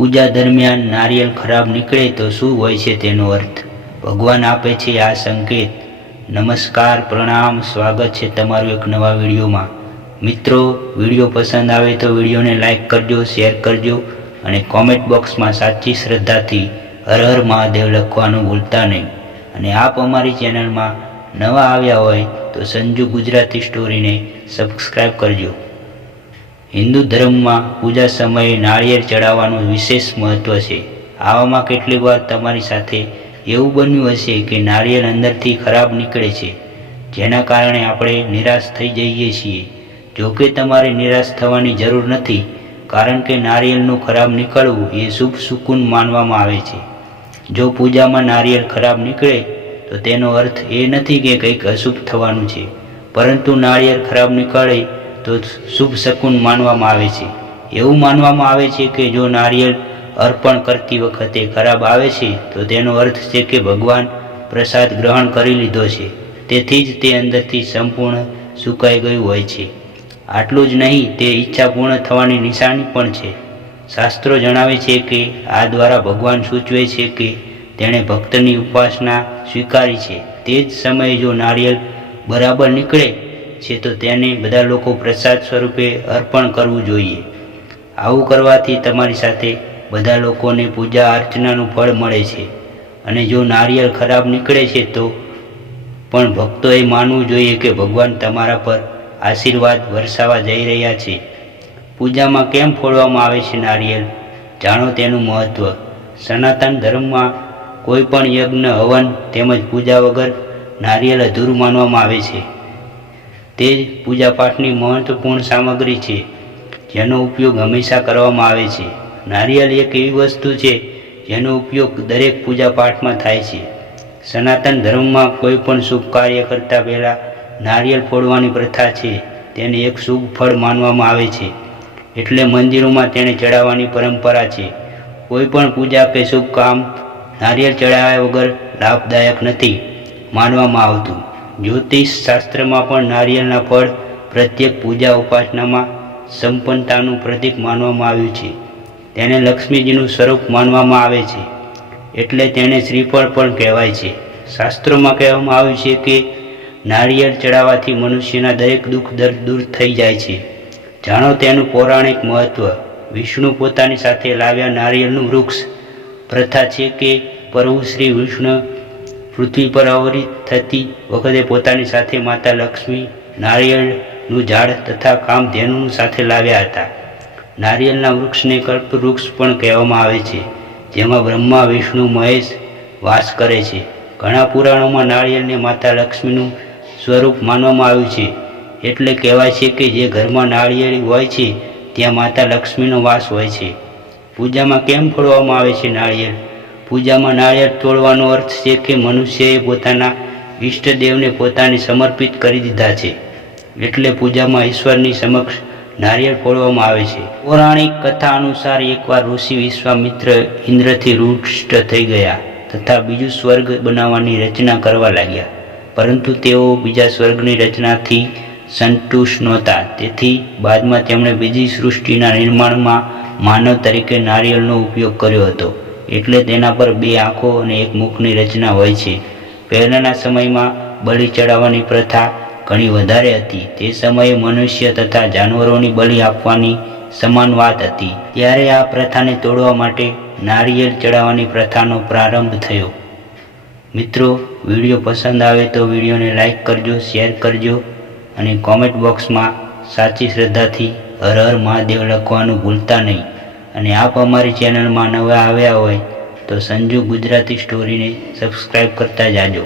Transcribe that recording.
પૂજા દરમિયાન નારિયેળ ખરાબ નીકળે તો શું હોય છે તેનો અર્થ? ભગવાન આપે છે આ સંકેત. નમસ્કાર, પ્રણામ, સ્વાગત છે તમારું એક નવા વિડીયોમાં. મિત્રો, વીડિયો પસંદ આવે તો વિડીયોને લાઇક કરજો, શેર કરજો અને કોમેન્ટ બોક્સમાં સાચી શ્રદ્ધાથી હર હર મહાદેવ લખવાનું ભૂલતા નહીં. અને આપ અમારી ચેનલમાં નવા આવ્યા હોય તો સંજુ ગુજરાતી સ્ટોરીને સબસ્ક્રાઈબ કરજો. હિન્દુ ધર્મમાં પૂજા સમયે નાળિયેર ચડાવવાનું વિશેષ મહત્વ છે. આવામાં કેટલીક વાર તમારી સાથે એવું બન્યું હશે કે નાળિયેર અંદરથી ખરાબ નીકળે છે, જેના કારણે આપણે નિરાશ થઈ જઈએ છીએ. જો કે તમારે નિરાશ થવાની જરૂર નથી, કારણ કે નારિયેળનું ખરાબ નીકળવું એ શુભ સુકૂન માનવામાં આવે છે. જો પૂજામાં નારિયેળ ખરાબ નીકળે, તો તેનો અર્થ એ નથી કે કંઈક અશુભ થવાનું છે. પરંતુ નાળિયેર ખરાબ નીકળે તો શુભ શકુન માનવામાં આવે છે. એવું માનવામાં આવે છે કે જો નારિયેળ અર્પણ કરતી વખતે ખરાબ આવે છે, તો તેનો અર્થ છે કે ભગવાન પ્રસાદ ગ્રહણ કરી લીધો છે. તેથી જ તે અંદરથી સંપૂર્ણ સુકાઈ ગયું હોય છે. આટલું જ નહીં, તે ઈચ્છા પૂર્ણ થવાની નિશાની પણ છે. શાસ્ત્રો જણાવે છે કે આ દ્વારા ભગવાન સૂચવે છે કે તેણે ભક્તની ઉપાસના સ્વીકારી છે. તે જ સમયે જો નારિયેળ બરાબર નીકળે છે તો તેને બધા લોકો પ્રસાદ સ્વરૂપે અર્પણ કરવું જોઈએ. આવું કરવાથી તમારી સાથે બધા લોકોને પૂજા અર્ચનાનું ફળ મળે છે. અને જો નારિયેળ ખરાબ નીકળે છે તો પણ ભક્તોએ માનવું જોઈએ કે ભગવાન તમારા પર આશીર્વાદ વરસાવા જઈ રહ્યા છે. પૂજામાં કેમ ફોડવામાં આવે છે નારિયેળ? જાણો તેનું મહત્ત્વ સનાતન ધર્મમાં કોઈ પણ યજ્ઞ, હવન તેમજ પૂજા વગર નારિયેળ અધૂરું માનવામાં આવે છે. તે જ પૂજાપાઠની મહત્વપૂર્ણ સામગ્રી છે, જેનો ઉપયોગ હંમેશા કરવામાં આવે છે. નારિયેળ એક એવી વસ્તુ છે, જેનો ઉપયોગ દરેક પૂજાપાઠમાં થાય છે. સનાતન ધર્મમાં કોઈ પણ શુભ કાર્ય કરતાં પહેલાં નારિયેળ ફોડવાની પ્રથા છે, તેને એક શુભ ફળ માનવામાં આવે છે. એટલે મંદિરોમાં તેને ચડાવવાની પરંપરા છે. કોઈ પણ પૂજા કે શુભ કામ નારિયેળ ચડાવ્યા વગર લાભદાયક નથી, માનવામાં આવતું. જ્યોતિષ શાસ્ત્રમાં પણ નારિયેળના ફળ, પ્રત્યેક પૂજા ઉપાસનામાં સંપન્નતાનું પ્રતીક માનવામાં આવ્યું છે. તેને લક્ષ્મીજીનું સ્વરૂપ માનવામાં આવે છે. એટલે તેને શ્રીફળ પણ કહેવાય છે. શાસ્ત્રોમાં કહેવામાં આવ્યું છે કે નારિયેળ ચડાવવાથી મનુષ્યના દરેક દુઃખ દર્દ દૂર થઈ જાય છે. જાણો તેનું પૌરાણિક મહત્વ. વિષ્ણુ પોતાની સાથે લાવ્યા નારિયેળનું વૃક્ષ. પ્રથા છે કે પ્રભુ શ્રી વિષ્ણુ પૃથ્વી પર અવરિત થતી વખતે પોતાની સાથે માતા લક્ષ્મી નારિયેળનું ઝાડ તથા કામધેનુનું સાથે લાવ્યા હતા. નારિયેળના વૃક્ષને કલ્પ વૃક્ષ પણ કહેવામાં આવે છે, જેમાં બ્રહ્મા, વિષ્ણુ, મહેશ વાસ કરે છે. ઘણા પુરાણોમાં નારિયેળને માતા લક્ષ્મીનું સ્વરૂપ માનવામાં આવ્યું છે. એટલે કહેવાય છે કે જે ઘરમાં નાળિયેર હોય છે, ત્યાં માતા લક્ષ્મીનો વાસ હોય છે. પૂજામાં કેમ ફોડવામાં આવે છે નાળિયેર પૂજામાં નાળિયેર તોડવાનો અર્થ છે કે મનુષ્યએ પોતાના ઈષ્ટદેવને પોતાને સમર્પિત કરી દીધા છે. એટલે પૂજામાં ઈશ્વરની સમક્ષ નારિયેળ ફોડવામાં આવે છે. પૌરાણિક કથા અનુસાર એકવાર ઋષિ વિશ્વામિત્ર ઇન્દ્રથી રૂષ્ટ થઈ ગયા તથા બીજું સ્વર્ગ બનાવવાની રચના કરવા લાગ્યા. પરંતુ તેઓ બીજા સ્વર્ગની રચનાથી સંતુષ્ટ નહોતા. તેથી બાદમાં તેમણે બીજી સૃષ્ટિના નિર્માણમાં માનવ તરીકે નારિયેળનો ઉપયોગ કર્યો હતો. એટલે તેના પર બે આંખો અને એક મુખની રચના હોય છે. પહેલાંના સમયમાં બલિ ચડાવવાની પ્રથા ઘણી વધારે હતી. તે સમયે મનુષ્ય તથા જાનવરોની બલિ આપવાની સમાન વાત હતી. ત્યારે આ પ્રથાને તોડવા માટે નારિયેળ ચડાવવાની પ્રથાનો પ્રારંભ થયો. મિત્રો, વીડિયો પસંદ આવે તો વિડીયોને લાઇક કરજો, શેર કરજો અને કોમેન્ટ બોક્સમાં સાચી શ્રદ્ધાથી હર હર મહાદેવ લખવાનું ભૂલતા નહીં. અને આપ અમારી ચેનલમાં નવા આવ્યા હોય તો સંજુ ગુજરાતી સ્ટોરીને સબસ્ક્રાઈબ કરતા જાજો.